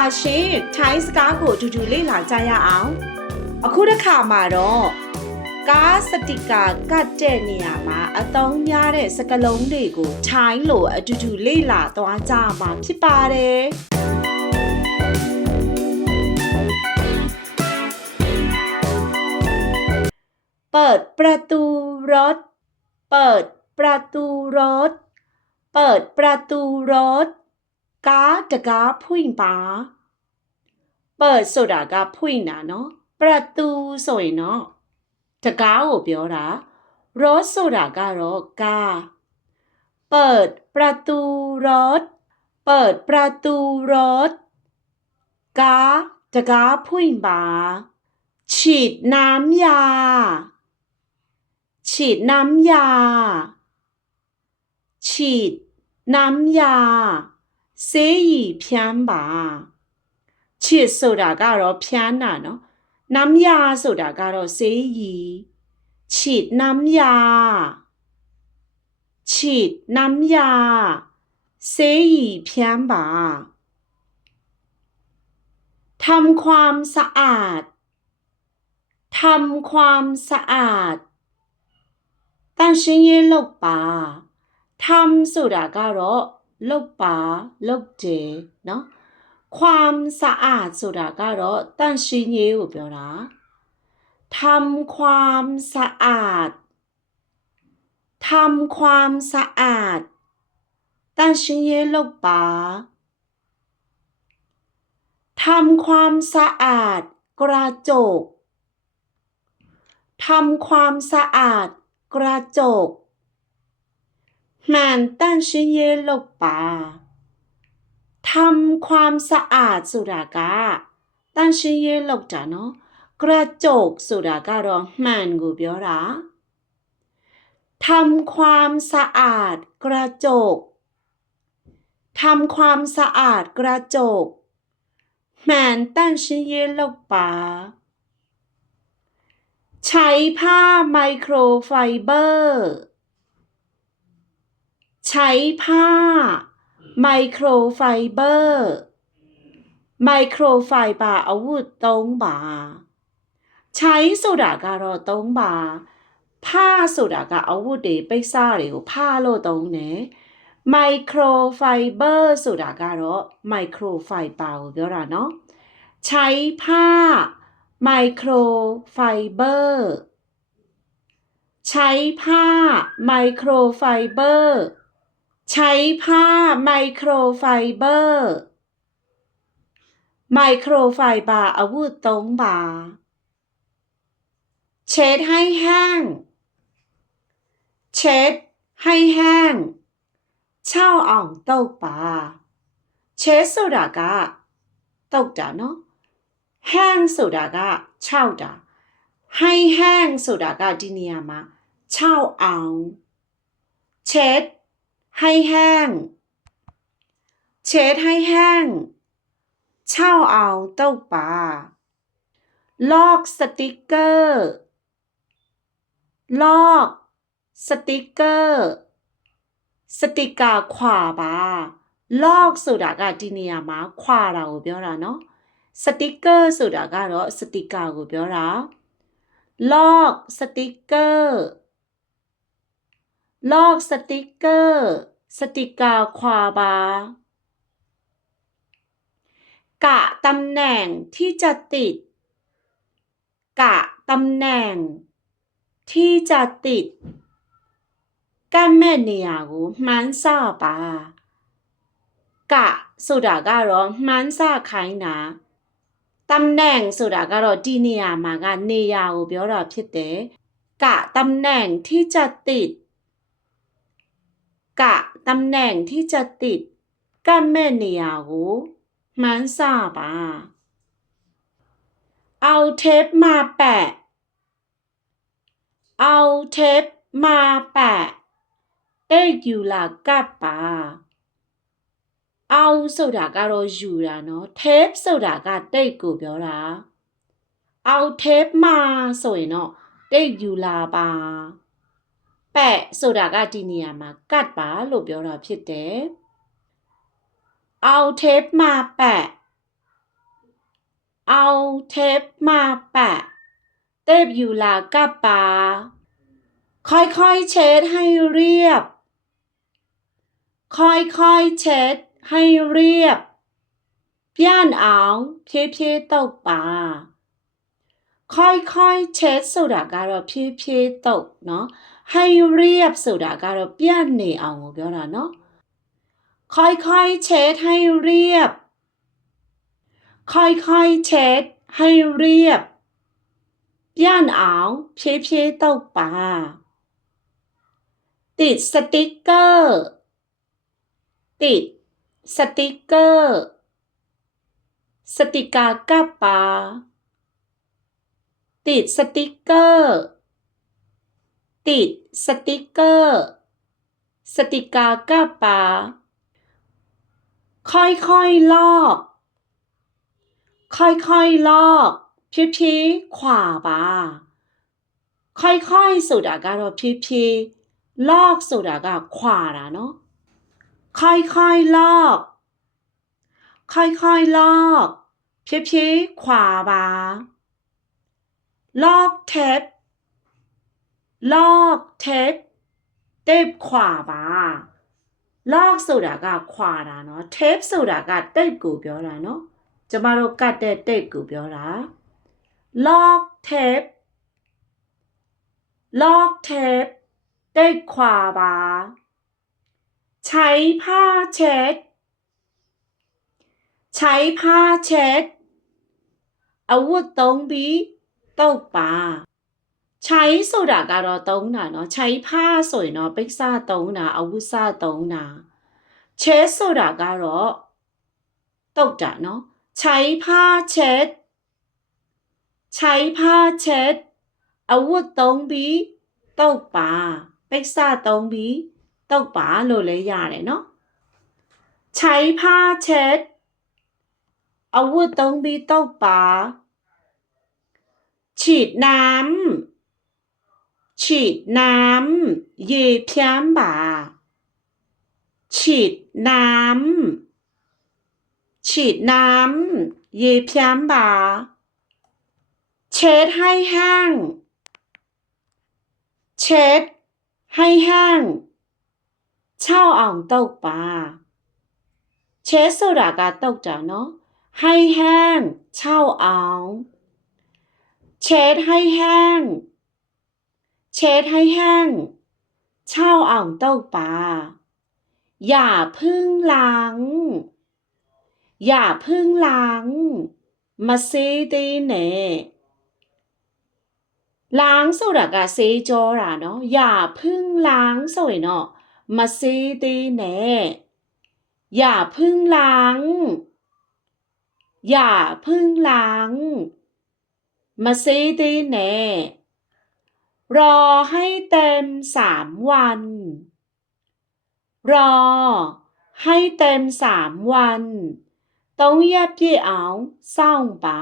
ပါရှင်ထိုင်းစကားကိုအတူတူလေ့လာကြရအောင်အခုတစ်ခါမှာတော့ကားစတိကာကတ်တဲ့နေရာမှာအသုံးများတဲ့စကားလုံးတွေကိုထိုင်းလိုအတူတူလေ့လာသွားကြမှာဖြစ်ပါတယ်เปิดประตูรถ เปิดประตูรถ เปิดประตูรถ ကားတကားဖွင့်ပါเปิดဆိုတာကဖွင့်တာเนาะประตูဆိုရင်တော့တကားကိုပြောတာ rod ဆိုတာကတော့ကားเปิดประตูรถเปิดประตูรถကားတကားဖွင့်ပါฉีดน้ำยาฉีดน้ำยาฉีดน้ำยา ဆေးရည်ဖြန်းပါချစ်ဆိုတာကတော့ဖြန်းတာเนาะနမ်းရဆိုတာကတော့ဆေးရည်ချစ်နမ်းရချစ်နမ်းရဆေးရည်ဖြန်းပါทำความสะอาดทำความสะอาดတန်ရှင်းရေးလုပ်ပါทำဆိုတာကတော့ လုတ်ပါလုတ်တယ်เนาะความสะอาดဆိုတာကတော့တန့်ရှင်းရေးကိုပြောတာทำความสะอาดทำความสะอาดတန့်ရှင်းရေးလုပ်ပါทำความสะอาด กระจกทำความสะอาด กระจก มันตั้งชิ้นเยลกป่าทำความสะอาดสุรากาตั้งชิ้นเยลกจ้ะเนาะกระจกสุราการองมันกูเบียวระทำความสะอาดกระจกทำความสะอาดกระจกแมนตั้งชิ้นเยลกป่าใช้ผ้าไมโครไฟเบอร์ ใช้ผ้า ไมโครไฟเบอร์ไมโครไฟบาอาวุธตรงบาใช้โซดาการอตรงบาผ้าโซดากาอาวุธเดไปซ่าหรือผ้าโลตรงเนไมโครไฟเบอร์โซดาการอไมโครไฟบาเดียวกราเนาะใช้ผ้าไมโครไฟเบอร์ใช้ผ้าไมโครไฟเบอร์ ใช้ผ้าไมโครไฟเบอร์ไมโครไฟบาอาวุธตรงบาเช็ดให้แห้ง เช็ดให้แห้ง เช่าอ่องตกบาเช็ดสุดากะตกดาเนาะแห้งสุดากะเช่าดาให้แห้งสุดากะที่เนี่มาเช่าอ่องเช็ด ให้แห้ง เช็ดให้แห้ง เช่าเอาเต้าปลาลอกสติกเกอร์ ลอกสติกเกอร์ สติกาขวาပါลอกဆိုတာကဒီနေရာမှာခွာတာကိုပြောတာเนาะစတိกเกอร์ဆိုတာကတော့စတိကာကိုပြောတာ ลอกสติกเกอร์ ลอก สติกเกอร์ สติกาควาบา กะตำแหน่งที่จะติด กะตำแหน่ง ที่จะติดကတ်မဲ့နေရာကိုမှန်းဆပါကဆိုတာကတော့မှန်းဆခိုင်းတာตำแหน่งဆိုတာကတော့ဒီနေရာမှာကနေရာကိုပြောတာဖြစ်တယ်ကตำแหน่งที่จะติด กะตำแหน่งที่จะติดကတ်မဲ့နေရာကိုမှန်းဆပါเอาเทปมาแปะ เอาเทปมาแปะတိတ်ယူလာကပ်ပါเอาဆိုတာကတော့ယူတာเนาะ tape ဆိုတာကတိတ်ကိုပြောတာเอา tape มาဆိုရင်တော့တိတ်ယူလာပါ แปะဆိုတာကဒီနေရာမှာကတ်ပါလို့ပြောတာဖြစ်တယ်เอา tape มาแปะ เอาเทปมาแปะ เทปอยู่หลากะปา ค่อยๆเช็ดให้เรียบ ค่อยๆเช็ดให้เรียบပြန်အောင်ဖြည်းဖြည်းတုပ်ပါ ค่อยๆเช็ดဆိုတာကတော့ဖြည်းဖြည်းတုပ်เนาะ ให้เรียบဆိုတာကတော့ပြန့်နေအောင်ကိုပြောတာเนาะค่อยๆเช็ดให้เรียบ ค่อยๆเช็ดให้เรียบပြန့်အောင်ဖြည်းဖြည်းတုပ်ပါ ติดสติกเกอร์ ติดสติกเกอร์ สติกากะปา ติดสติกเกอร์ ติดสติกเกอร์ สติกาก้าปา ค่อยๆลอก ค่อยๆลอกพีพีขวาบาค่อยๆสุดอากาโศพีพีลอกสุดอากาขวาละเนาะค่อยๆลอก ค่อยๆลอกพีพีขวาบาลอกเทป ลอกเทปเต็บခွာပါ ลอกဆိုတာကခွာတာเนาะ เทปဆိုတာကတိတ်ကိုပြောတာเนาะ ကျမတို့ကတ်တဲ့တိတ်ကိုပြောတာ ลอกเทป ลอกเทป တိတ်ခွာပါ ใช้ผ้าเช็ด ใช้ผ้าเช็ด อาวุธသုံးပြီးတုပ်ပါ ใช้ဆိုတာကတော့သုံးတာเนาะใช้ผ้าဆိုရင်တော့ပိတ်စသုံးတာအဝတ်စသုံးတာเช็ดဆိုတာကတော့တုပ်တာเนาะใช้ผ้าเช็ด ใช้ผ้าเช็ด อาวุธသုံးပြီးတုပ်ပါ ပိတ်စသုံးပြီးတုပ်ပါလို့လည်းရတယ်เนาะใช้ผ้าเช็ด อาวุธသုံးပြီးတုပ်ပါ ฉีดน้ำ ฉีดน้ำเย่พียามบ่าฉีดน้ำฉีดน้ำเย่พียามบ่าเช็ดให้แห้งเช็ดให้แห้งเช่าอ่างตกปลาเช็ดโซดากาตกจ้ะเนาะให้แห้งเช่าอ่างเช็ดให้แห้ง ช็ดให้แห้ง เช่าอ่องเต้าปลาอย่าพึ่งล้าง อย่าพึ่งล้าง มาซีดีเน่ล้างဆိုတာကဆေးကြောတာเนาะอย่าพึ่งล้างဆိုရင်တော့မဆေးသေးနဲ့อย่าพึ่งล้าง อย่าพึ่งล้าง มาซีดีแน่ รอให้เต็มสามวัน รอ ให้เต็มสามวันต้องย็บยี่เอาเศร้าป่า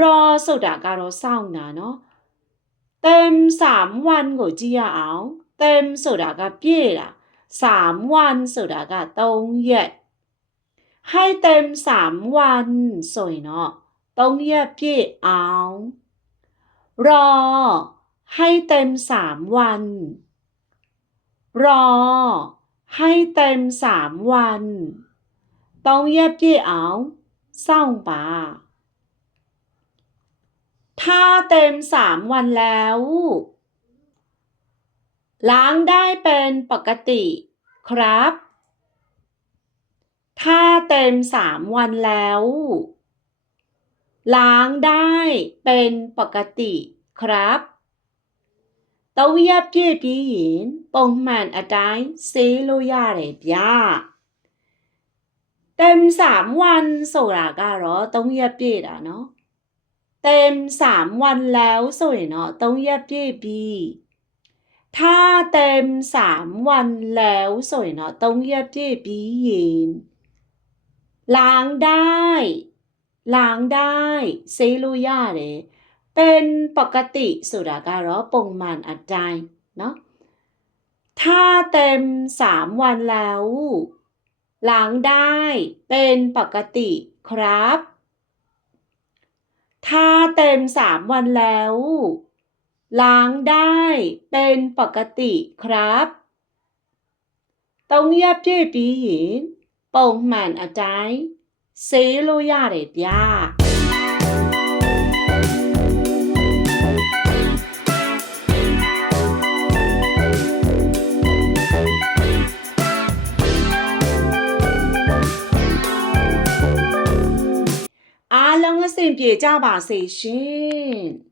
รอสุดาการอเศร้านะเนาะเต็มสามวันก็เจียเอาเต็มสุดากาเปี้ละสามวันสุดาการต้องย็บให้เต็มสามวันสวยเนาะต้องย็บยี่เอารอ ให้เต็มสามวัน รอ ให้เต็มสามวันต้องเย็บยี่เอาเศร้าป่าถ้าเต็มสามวันแล้ว ล้างได้เป็นปกติครับ ถ้าเต็มสามวันแล้ว ล้างได้เป็นปกติครับ သုံးရက်ပြည့်ပြီးရင်ပုံမှန်အတိုင်းဆေးလို့ရတယ်ဗျာเต็มสามวันဆိုတာကတော့3ရက်ပြည့်တာเนาะเต็มสามวันแล้วဆိုရင်တော့3ရက်ပြည့်ပြီถ้าเต็มสามวันแล้วဆိုရင်တော့3ရက်ပြည့်ပြီးရင်ล้างได้ล้างได้ဆေးလို့ရတယ်เ เป็นปกติสุดาการอปงมันอัดใจเนาะถ้าเต็มสามวันแล้วล้างได้เป็นปกติครับ ถ้าเต็มสามวันแล้วล้างได้เป็นปกติครับต้องยับเจีปีหินปงมันอาจายเซโลยาเดียา 两个身边加把小心